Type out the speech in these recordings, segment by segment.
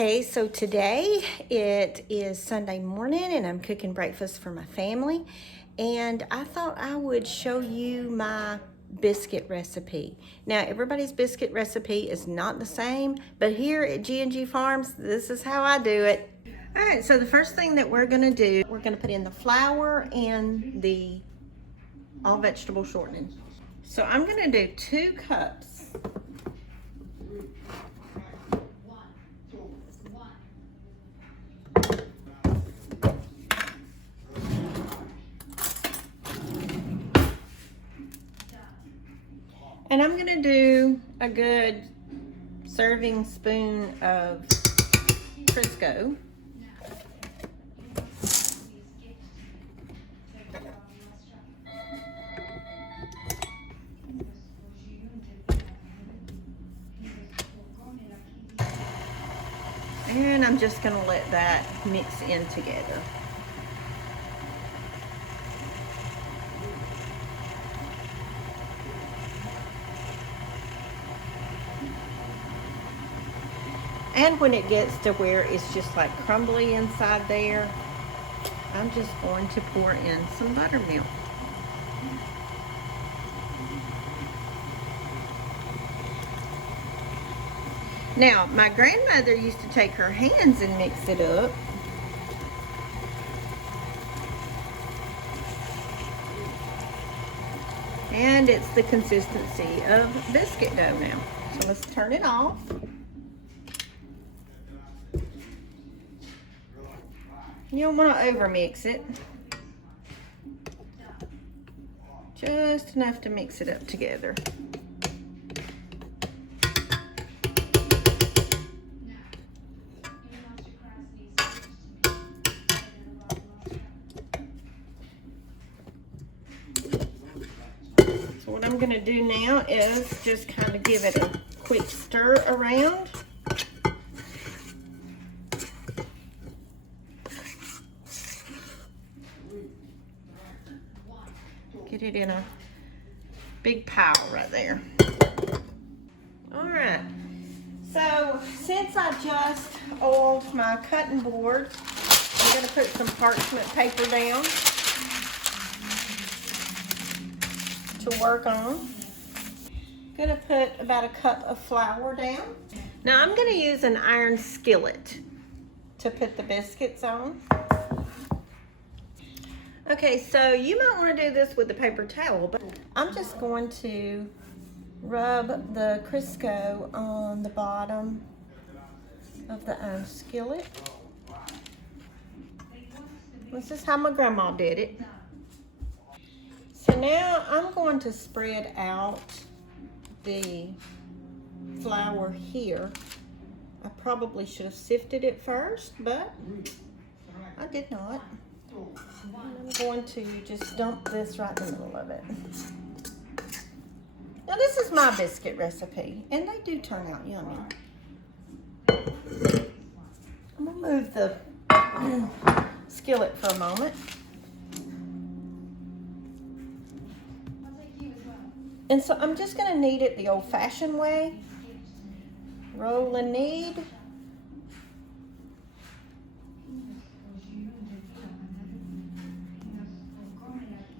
Okay, so today it is Sunday morning and I'm cooking breakfast for my family, and I thought I would show you my biscuit recipe. Now, everybody's biscuit recipe is not the same, but here at G&G Farms, this is how I do it. All right, so the first thing that we're gonna do, we're gonna put in the flour and the all vegetable shortening. So I'm gonna do 2 cups. And I'm gonna do a good serving spoon of Crisco. And I'm just gonna let that mix in together. And when it gets to where it's just like crumbly inside there, I'm just going to pour in some buttermilk. Now, my grandmother used to take her hands and mix it up. And it's the consistency of biscuit dough now. So let's turn it off. You don't want to overmix it. Just enough to mix it up together. So what I'm going to do now is just kind of give it a quick stir around. Get it in a big pile right there. All right, so since I just oiled my cutting board, I'm gonna put some parchment paper down to work on. I'm gonna put about a cup of flour down. Now I'm gonna use an iron skillet to put the biscuits on. Okay, so you might want to do this with a paper towel, but I'm just going to rub the Crisco on the bottom of the iron skillet. This is how my grandma did it. So now I'm going to spread out the flour here. I probably should have sifted it first, but I did not. I'm going to just dump this right in the middle of it. Now this is my biscuit recipe, and they do turn out yummy. I'm gonna move the skillet for a moment. And so I'm just gonna knead it the old-fashioned way. Roll and knead.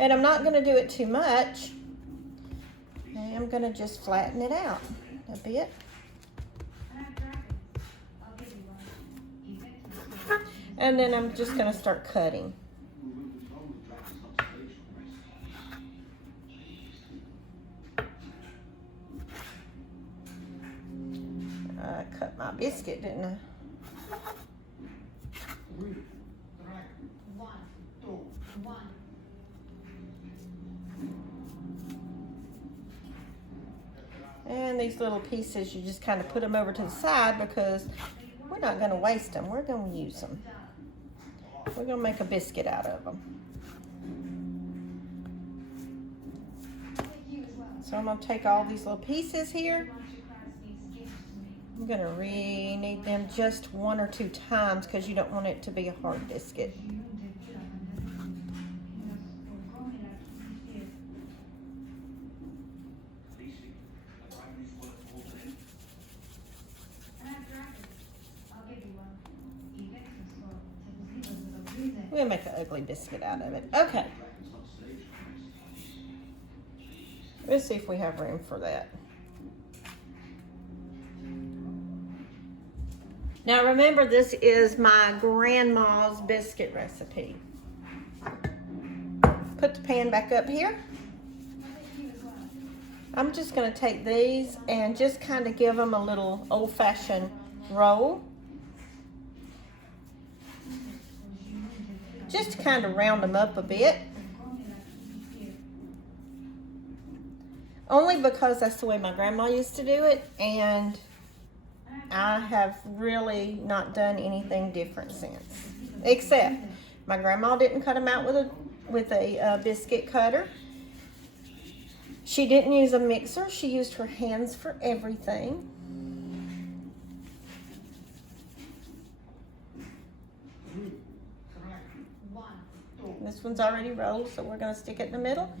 And I'm not going to do it too much. I'm going to just flatten it out a bit. And then I'm just going to start cutting. I cut my biscuit, didn't I? And these little pieces, you just kind of put them over to the side because we're not going to waste them. We're going to use them. We're going to make a biscuit out of them. So I'm going to take all these little pieces here. I'm going to re-knead them just 1 or 2 times because you don't want it to be a hard biscuit. We'll make an ugly biscuit out of it. Okay. Let's see if we have room for that. Now remember, this is my grandma's biscuit recipe. Put the pan back up here. I'm just going to take these and just kind of give them a little old-fashioned roll. Just to kind of round them up a bit. Only because that's the way my grandma used to do it, and I have really not done anything different since. Except my grandma didn't cut them out with a biscuit cutter. She didn't use a mixer. She used her hands for everything. This one's already rolled, so we're going to stick it in the middle.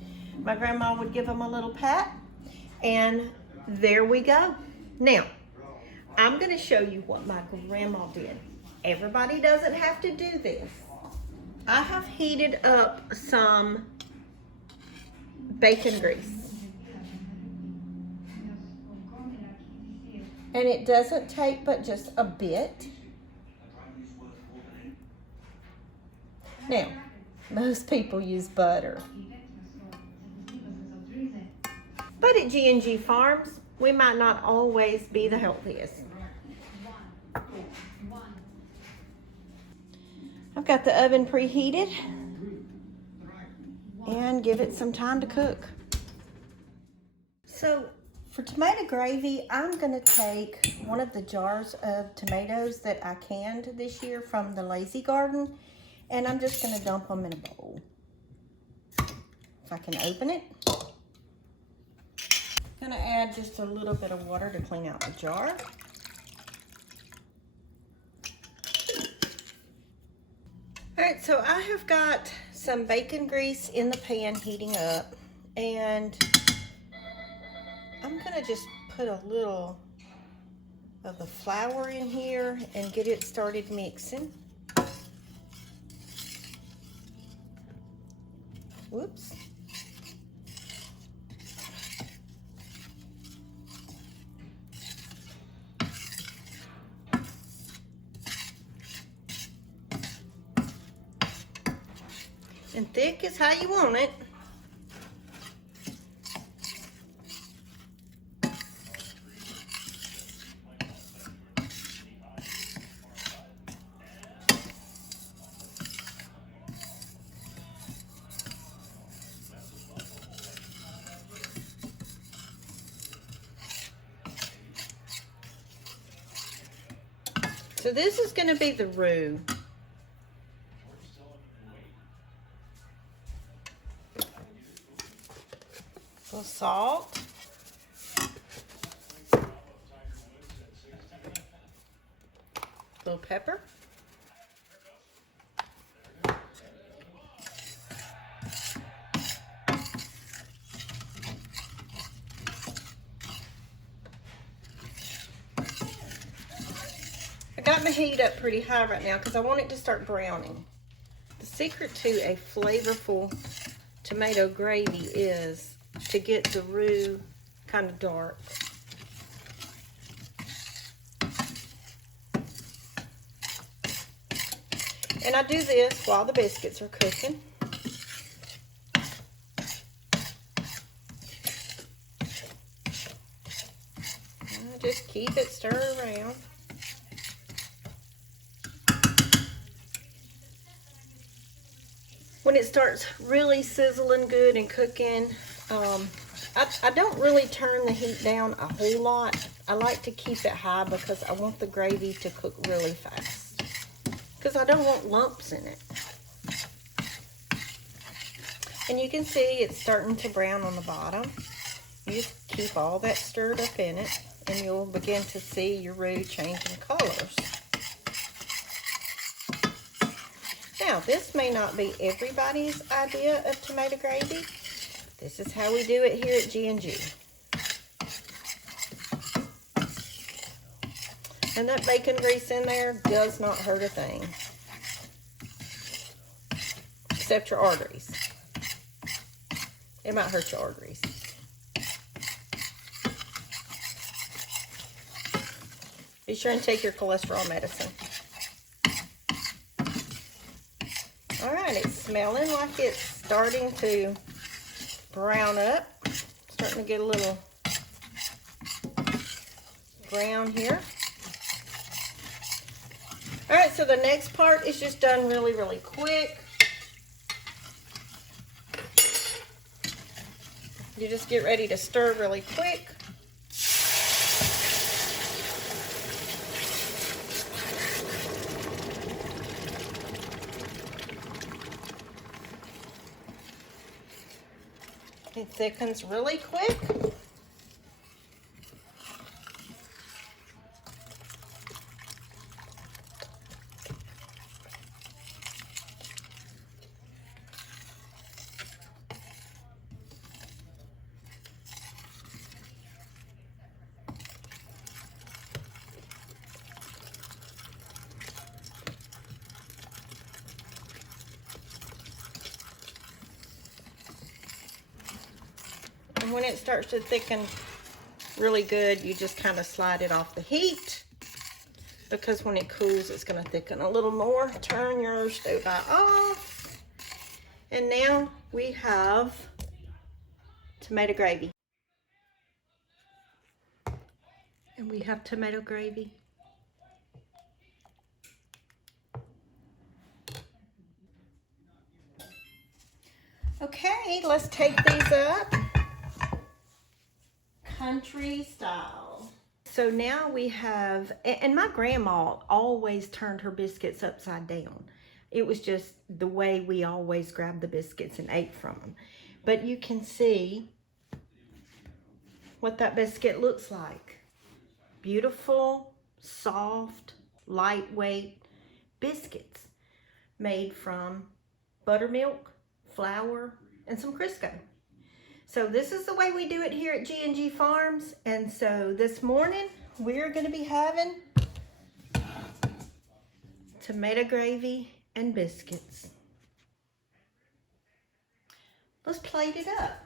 My grandma would give them a little pat, and there we go. Now, I'm going to show you what my grandma did. Everybody doesn't have to do this. I have heated up some bacon grease. And it doesn't take but just a bit. Now, most people use butter. But at G&G Farms, we might not always be the healthiest. I've got the oven preheated and give it some time to cook. So for tomato gravy, I'm going to take one of the jars of tomatoes that I canned this year from the Lazy Garden, and I'm just going to dump them in a bowl. If I can open it. I'm going to add just a little bit of water to clean out the jar. Alright, so I have got some bacon grease in the pan heating up, and I'm going to just put a little of the flour in here and get it started mixing. Whoops. And thick is how you want it. So this is going to be the roux. A little salt. A little pepper. I got my heat up pretty high right now because I want it to start browning. The secret to a flavorful tomato gravy is to get the roux kind of dark. And I do this while the biscuits are cooking. I just keep it stirred around. When it starts really sizzling good and cooking, I don't really turn the heat down a whole lot. I like to keep it high because I want the gravy to cook really fast. Because I don't want lumps in it. And you can see it's starting to brown on the bottom. You just keep all that stirred up in it, and you'll begin to see your roux changing colors. Now, this may not be everybody's idea of tomato gravy. This is how we do it here at G&G. And that bacon grease in there does not hurt a thing. except your arteries. It might hurt your arteries. Be sure and take your cholesterol medicine. All right, it's smelling like it's starting to brown up. Starting to get a little brown here. All right, so the next part is just done really, really quick. You just get ready to stir really quick. It thickens really quick. And when it starts to thicken really good, you just kind of slide it off the heat, because when it cools, it's going to thicken a little more. Turn your stove off. And now we have tomato gravy. And we have tomato gravy. Okay, let's take these up. Country style. So now we have, and my grandma always turned her biscuits upside down. It was just the way we always grabbed the biscuits and ate from them. But you can see what that biscuit looks like. Beautiful, soft, lightweight biscuits made from buttermilk, flour, and some Crisco. So this is the way we do it here at G&G Farms. And so this morning we're going to be having tomato gravy and biscuits. Let's plate it up.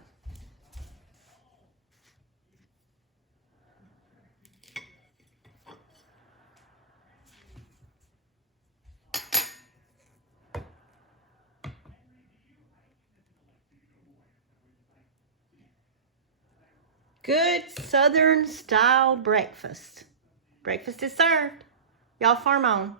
Good Southern style breakfast. Breakfast is served. Y'all farm on.